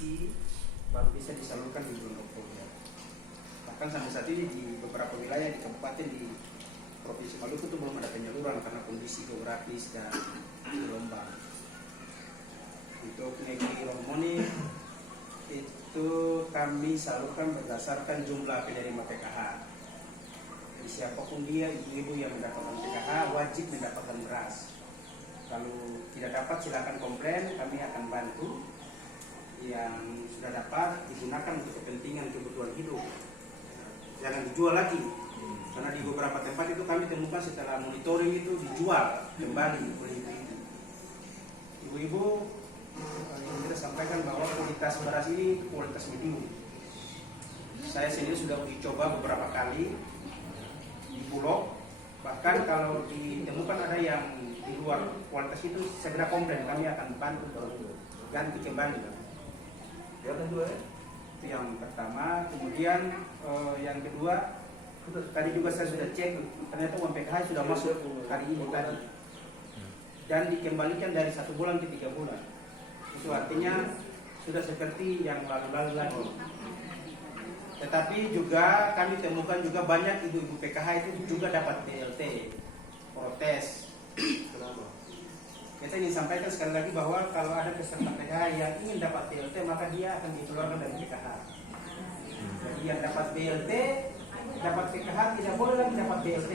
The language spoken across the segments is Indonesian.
kondisi baru bisa disalurkan di bulan Oktober. Bahkan sampai saat ini di beberapa wilayah di kabupaten di Provinsi Maluku itu belum ada penyaluran karena kondisi geografis dan gelombang. Untuk negeri Romoni itu kami salurkan berdasarkan jumlah penerima PKH. Jadi siapapun dia, ibu-ibu yang mendapatkan PKH wajib mendapatkan beras. Kalau tidak dapat silakan komplain, kami akan bantu. Yang sudah dapat digunakan untuk kepentingan kebutuhan hidup. Jangan dijual lagi. Karena di beberapa tempat itu kami temukan setelah monitoring itu dijual kembali oleh ibu-ibu. Ibu-ibu yang kita sampaikan bahwa kualitas beras ini kualitas medium. Saya sendiri sudah uji coba beberapa kali di Bulog. Bahkan kalau ditemukan ada yang di luar kualitas itu segera komplain, kami akan bantu ganti kembali. Itu yang pertama. Kemudian yang kedua, tadi juga saya sudah cek, ternyata uang PKH sudah masuk hari ini tadi dan dikembalikan dari 1 bulan ke 3 bulan. Itu artinya sudah seperti yang lalu-lalu lagi. Tetapi juga kami temukan juga banyak ibu-ibu PKH itu juga dapat BLT, protes. Kita ingin sampaikan sekali lagi bahwa kalau ada peserta PKH yang ingin dapat BLT maka dia akan dikeluarkan dari PKH. Jadi yang dapat BLT, dapat PKH tidak boleh lagi dapat BLT.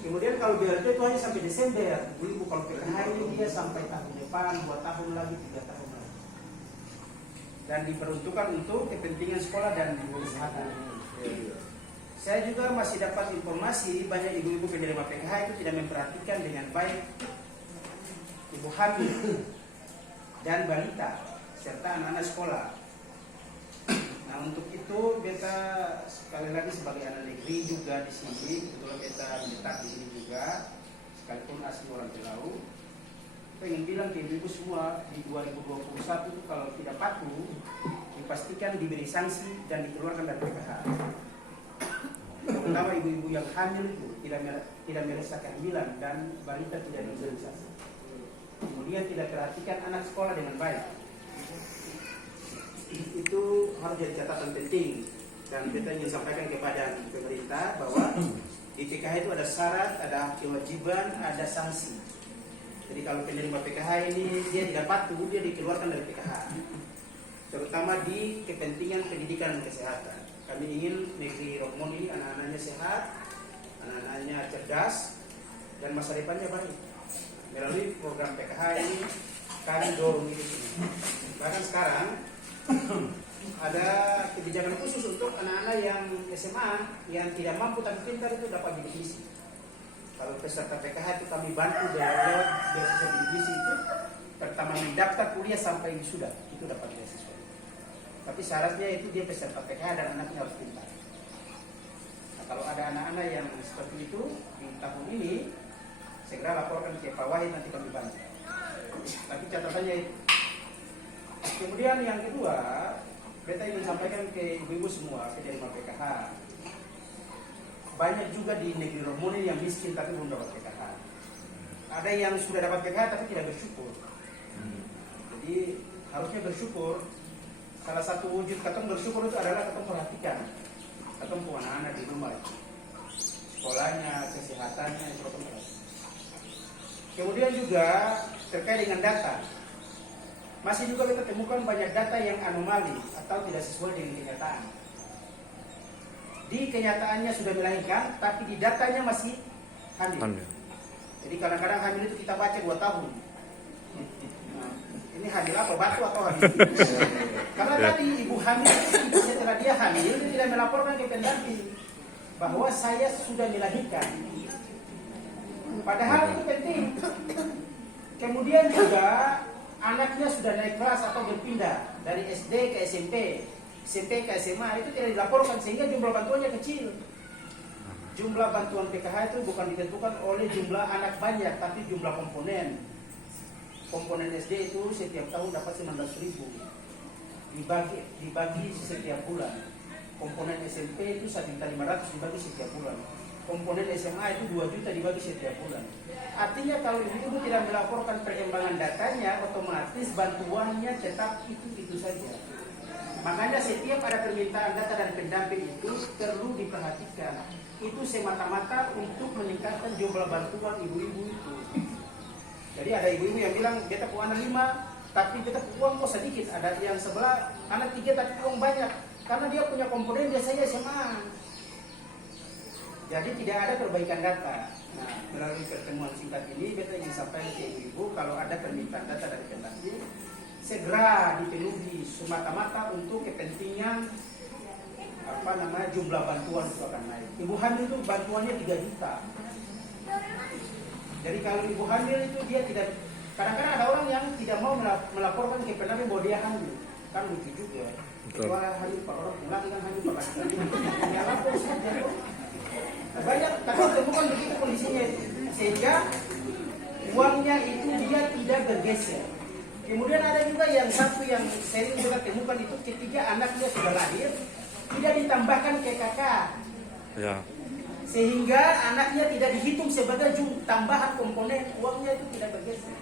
Kemudian kalau BLT itu hanya sampai Desember, ibu kalau PKH ini dia sampai tahun depan, 2 tahun lagi, 3 tahun lagi. Dan diperuntukkan untuk kepentingan sekolah dan kesehatan. Saya juga masih dapat informasi banyak ibu-ibu penerima PKH itu tidak memperhatikan dengan baik ibu hamil dan balita serta anak-anak sekolah. Nah untuk itu beta sekali lagi sebagai anak negeri juga di sini, kebetulan beta menetap di sini juga, sekalipun asli orang Telau, pengen bilang ke ibu-ibu semua di 2021 itu kalau tidak patuh dipastikan diberi sanksi dan dikeluarkan dari PKH. Terutama ibu-ibu yang hamil itu tidak merasa kehamilan dan balita tidak disosialisasi. Kemudian tidak perhatikan anak sekolah dengan baik. Itu harus jadi catatan penting dan kita ingin sampaikan kepada pemerintah bahwa di PKH itu ada syarat, ada kewajiban, ada sanksi. Jadi kalau penerima PKH ini dia tidak patuh, dia dikeluarkan dari PKH. Terutama di kepentingan pendidikan dan kesehatan. Kami ingin negeri Romoni anak-anaknya sehat, anak-anaknya cerdas, dan masa depannya baik. Melalui program PKH ini kami dorong itu semua. Bahkan sekarang ada kebijakan khusus untuk anak-anak yang SMA yang tidak mampu tapi pintar itu dapat bidik misi. Kalau peserta PKH itu kami bantu lewat beasiswa bidik misi itu, pertama mendaftar kuliah sampai wisuda itu dapat beasiswa. Tapi syaratnya itu dia peserta PKH dan anaknya harus pintar. Nah, kalau ada anak-anak yang seperti itu di tahun ini, segera laporkan ke Pak Wahid, nanti kami bantu. Tapi catatannya itu. Kemudian yang kedua, kita ingin sampaikan ke ibu-ibu semua penerima PKH. Banyak juga di negeri Romoni yang miskin tapi belum dapat PKH. Ada yang sudah dapat PKH tapi tidak bersyukur. Jadi harusnya bersyukur. Salah satu wujud katong bersyukur itu adalah katong perhatikan katong punya anak-anak di rumah itu. Sekolahnya, kesehatannya, itu katong perhatikan. Kemudian juga terkait dengan data. Masih juga kita temukan banyak data yang anomali atau tidak sesuai dengan kenyataan. Di kenyataannya sudah melahirkan, tapi di datanya masih hamil. Jadi kadang-kadang hamil itu kita baca 2 tahun. Ini hamil apa? Batu atau hamil? Karena tadi ibu hamil, setelah dia hamil, dia tidak melaporkan ke pendamping bahwa saya sudah melahirkan. Padahal itu penting. Kemudian juga anaknya sudah naik kelas atau berpindah dari SD ke SMP, SMP ke SMA, itu tidak dilaporkan sehingga jumlah bantuannya kecil. Jumlah bantuan PKH itu bukan ditentukan oleh jumlah anak banyak, tapi jumlah komponen. Komponen SD itu setiap tahun dapat 19.000 dibagi setiap bulan. Komponen SMP itu 1.500 dibagi setiap bulan. komponen SMA itu 2 juta dibagi setiap bulan. Artinya kalau ibu tidak melaporkan perkembangan datanya, otomatis bantuannya tetap itu saja. Makanya setiap ada permintaan data dan pendamping itu perlu diperhatikan. Itu semata-mata untuk meningkatkan jumlah bantuan ibu-ibu itu. Jadi ada ibu-ibu yang bilang kita punya anak 5, tapi kita uang kok sedikit. Ada yang sebelah anak 3 tapi uang banyak. Karena dia punya komponen biasanya SMA. Jadi tidak ada perbaikan data. Nah, melalui pertemuan singkat ini, kita ingin sampaikan ke ibu-ibu kalau ada permintaan data dari pendamping, segera dipenuhi semata-mata untuk kepentingan jumlah bantuan itu akan naik. Ibu hamil itu bantuannya 3 juta. Jadi kalau ibu hamil itu dia tidak, kadang-kadang ada orang yang tidak mau melaporkan ke pendamping bahwa dia hamil, kan lucu juga. Wah, hamil Pak, orang lagi kan hamil Pak, ya lapor saja. Banyak, tapi bukan begitu kondisinya itu. Sehingga uangnya itu dia tidak bergeser. Kemudian ada juga yang satu yang sering kita temukan itu ketika anaknya sudah lahir tidak ditambahkan KKK. Ya. Sehingga anaknya tidak dihitung sebagai tambahan komponen, uangnya itu tidak bergeser.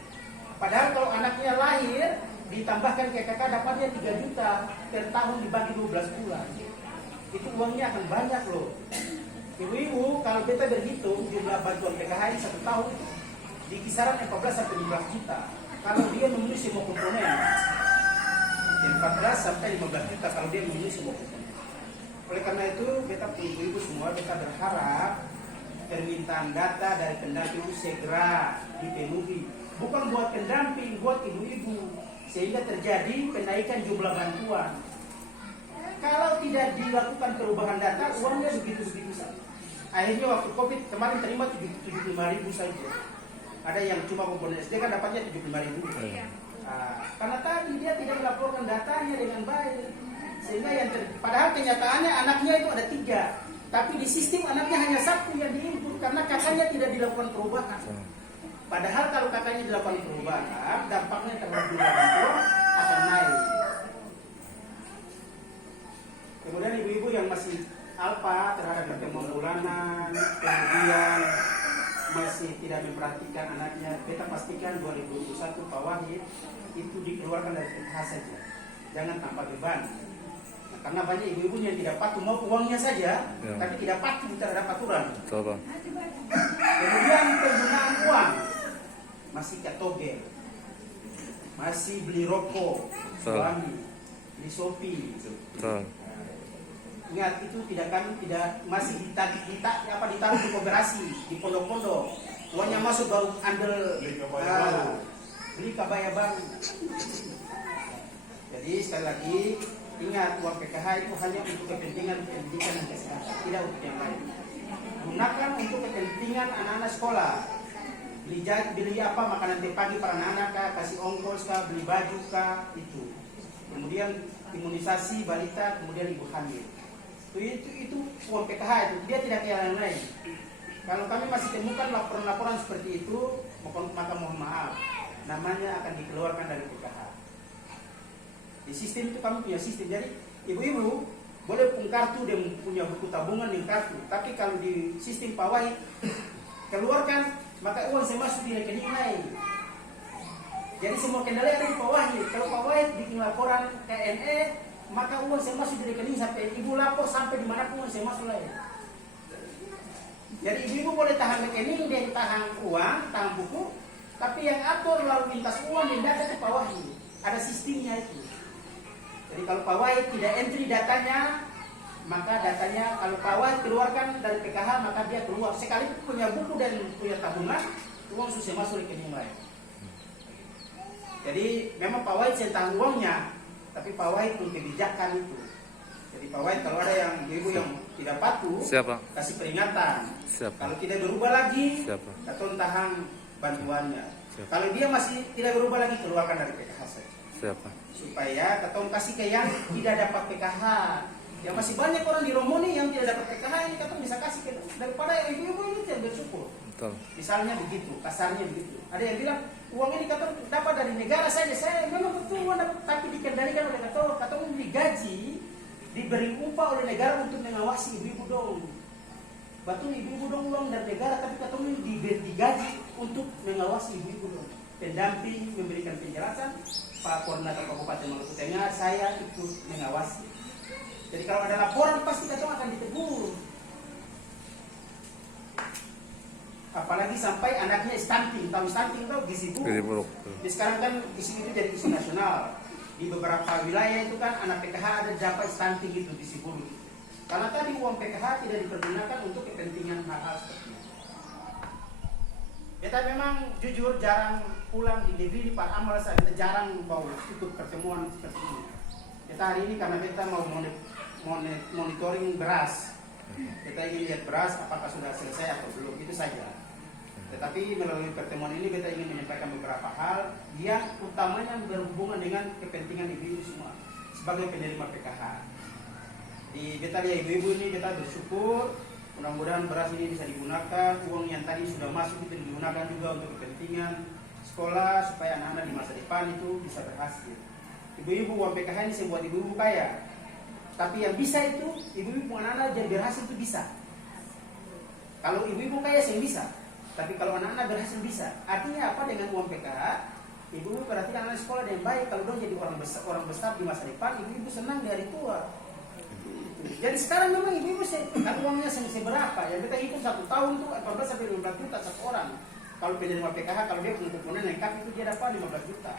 Padahal kalau anaknya lahir ditambahkan KKK dapatnya 3 juta per tahun dibagi 12 bulan. Itu uangnya akan banyak loh. Ibu-ibu kalau kita berhitung jumlah bantuan PKH ini 1 tahun di kisaran 14 sampai 15 juta. Kalau dia memenuhi semua komponen, 14 sampai 15 juta kalau dia memenuhi semua komponen. Oleh karena itu, kita ibu-ibu semua kita berharap permintaan data dari pendamping segera dipenuhi. Bukan buat pendamping, buat ibu-ibu, sehingga terjadi kenaikan jumlah bantuan. Kalau tidak dilakukan perubahan data, uangnya begitu-begitu saja. Akhirnya waktu COVID kemarin terima 75.000 saja. Ada yang cuma komponen SD kan dapatnya 75.000. Karena tadi dia tidak melaporkan datanya dengan baik. Sehingga padahal kenyataannya anaknya itu ada 3. Tapi di sistem anaknya hanya 1 yang diinput karena kakaknya tidak dilakukan perubahan. Padahal kalau kakaknya dilakukan perubahan, dampaknya terhadap jumlah bantuan akan naik. Kemudian ibu-ibu yang masih alpa terhadap pertemuan bulanan, kemudian masih tidak memperhatikan anaknya, kita pastikan 2021 Pak Wahid itu dikeluarkan dari PKH saja, jangan tanpa beban. Nah, karena banyak ibu-ibu yang tidak patuh, mau uangnya saja, ya, tapi tidak patuh terhadap aturan. Coba. Kemudian penggunaan uang masih katogel, masih beli rokok, suami, beli Shopee. Ingat itu tidak masih ditaruh di koperasi, di pondok-pondok. Uangnya masuk baru ambil beli kabaya baru. Jadi sekali lagi ingat uang PKH itu hanya untuk kepentingan pendidikan dan kesehatan, tidak untuk yang lain. Gunakan untuk kepentingan anak-anak sekolah. Beli apa makanan pagi para anak-anak kah, kasih ongkos kah, beli baju kah, itu. Kemudian imunisasi balita, kemudian ibu hamil. Itu uang PKH itu, dia tidak kayak yang lain. Kalau kami masih temukan laporan-laporan seperti itu, maka mohon maaf, namanya akan dikeluarkan dari PKH. Di sistem itu kami punya sistem, jadi ibu-ibu boleh punya kartu dan punya buku tabungan dengan kartu, tapi kalau di sistem Pak Wahid keluarkan, maka uang saya masuk di rekening lain. Jadi semua kendala ada di Pak Wahid. Kalau Pak Wahid bikin laporan KNE, maka uang saya masuk di rekening sampai ibu lapor sampai dimana uang saya masuk lain. Jadi ibu boleh tahan rekening dan tahan uang, tahan buku, tapi yang atur lalu lintas uang dan data itu Pak Wahid. Ada sistemnya itu. Jadi kalau Pak Wahid tidak entry datanya, maka datanya kalau Pak Wahid keluarkan dari PKH maka dia keluar. Sekalipun punya buku dan punya tabungan, uang susah masuk rekening lain. Jadi memang Pak Wahid centang uangnya, tapi Pak Wahid pun kebijakan itu. Jadi Pak Wahid kalau ada yang ibu yang tidak patuh, kasih peringatan. Kalau tidak berubah lagi, atau tahan bantuannya. Kalau dia masih tidak berubah lagi, keluarkan dari PKH saja. Supaya katong kasih ke yang tidak dapat PKH. Ya masih banyak orang di Romo nih yang tidak dapat PKH, ini katong bisa kasih ke daripada ibu-ibu ini yang bersyukur. Misalnya begitu, kasarnya begitu. Ada yang bilang uang ini katong dapat dari negara saja. Saya memang betul uang dapat, tapi dikendalikan oleh katong digaji, diberi upah oleh negara untuk mengawasi ibu-ibu dong. Batu ibu-ibu dong uang dari negara, tapi katong ini digaji untuk mengawasi ibu-ibu dong. Pendamping, memberikan penjelasan, Pak Koordinator Kabupaten Maluku Tengah, saya ikut mengawasi. Jadi kalau ada laporan pasti katong akan ditegur. Apalagi sampai anaknya stunting, tahu stunting tahu gizi buruk. Jadi sekarang kan gizi itu jadi isu nasional. Di beberapa wilayah itu kan anak PKH ada dapat stunting itu gizi buruk. Karena tadi uang PKH tidak dipergunakan untuk kepentingan hal-hal seperti itu. Kita memang jujur jarang pulang di negeri di Pak Amal, kita jarang mau ikut pertemuan seperti ini. Kita hari ini karena kita mau monitoring beras. Kita ingin lihat beras apakah sudah selesai atau belum, itu saja. Tetapi melalui pertemuan ini kita ingin menyampaikan beberapa hal yang utamanya berhubungan dengan kepentingan ibu-ibu semua sebagai penerima PKH. Di kita lihat ibu-ibu ini kita bersyukur, mudah-mudahan beras ini bisa digunakan, uang yang tadi sudah masuk itu digunakan juga untuk kepentingan sekolah supaya anak-anak di masa depan itu bisa berhasil. Ibu-ibu uang PKH ini membuat ibu-ibu kaya, tapi yang bisa itu ibu-ibu anak-anak jadi berhasil itu bisa. Kalau ibu-ibu kaya sih bisa, tapi kalau anak-anak berhasil bisa. Artinya apa dengan uang PKH? Ibu-ibu perhatikan anak sekolah dengan baik, kalau dong jadi orang besar di masa depan, ibu-ibu senang di hari tua. Jadi sekarang memang ibu-ibu kan uangnya seberapa? Ya kita hitung 1 tahun tuh 14 sampai 15 juta satu orang. Kalau penerima PKH, kalau dia punya komponen lengkap itu dia dapat 15 juta.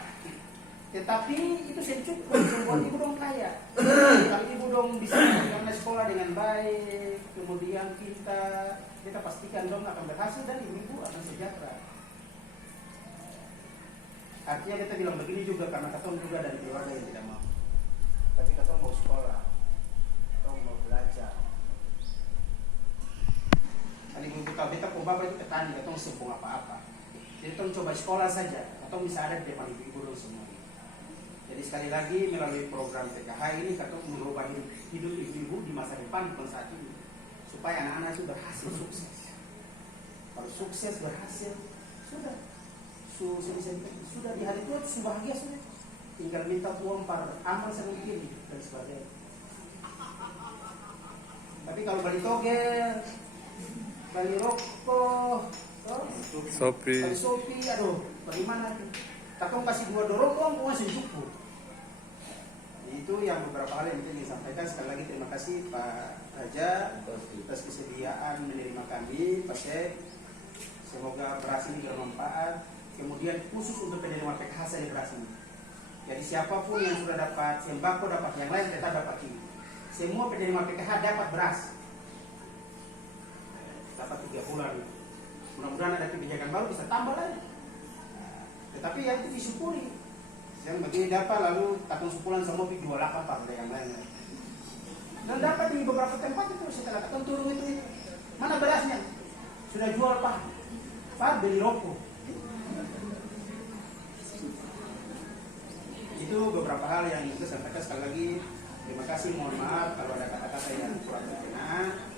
Tetapi itu cukup membuat ibu dong kaya. Kalau ibu dong bisa melakukan sekolah dengan baik, kemudian kita pastikan dong akan berhasil dan ibu akan sejahtera. Artinya kita bilang begini juga karena katong juga dari keluarga yang tidak mau. Tapi katong mau sekolah. Mau belajar. Kalau ibu tahu beta kok bapak itu petani, katong sempung apa-apa. Jadi katong coba sekolah saja, katong bisa ada di depan ibu-ibu semua. Jadi sekali lagi melalui program PKH ini katong merubah hidup ibu-ibu di masa depan bukan saat ini, supaya anak-anak itu berhasil sukses. Kalau sukses berhasil, sudah di hari tua itu bahagia sudah. Tinggal minta uang par amal sedikit dan sebagainya. Tapi kalau beli togel, beli rokok, Sopi, aduh, bagaimana? Katong kasih 2 dorong, uang masih cukup. Itu yang beberapa hal yang ingin disampaikan. Sekali lagi terima kasih Pak Raja atas kesediaan menerima kami, Pak Syekh. Semoga beras ini bermanfaat. Kemudian khusus untuk penerima PKH saya beras ini. Jadi siapapun yang sudah dapat sembako, dapat yang lain, tetap dapat ini. Semua penerima PKH dapat beras, dapat 3 bulan. Mudah-mudahan ada kebijakan baru bisa tambah lagi. Tetapi yang itu disyukuri. Yang begini dapat lalu takut sepulan semua jual apa pada yang lain. Dan dapat di beberapa tempat itu setelah katakan turun itu. Mana berasnya? Sudah jual Pak beli rokok. Itu beberapa hal yang kita sampaikan. Sekali lagi terima kasih, mohon maaf kalau ada kata-kata yang kurang berkenan.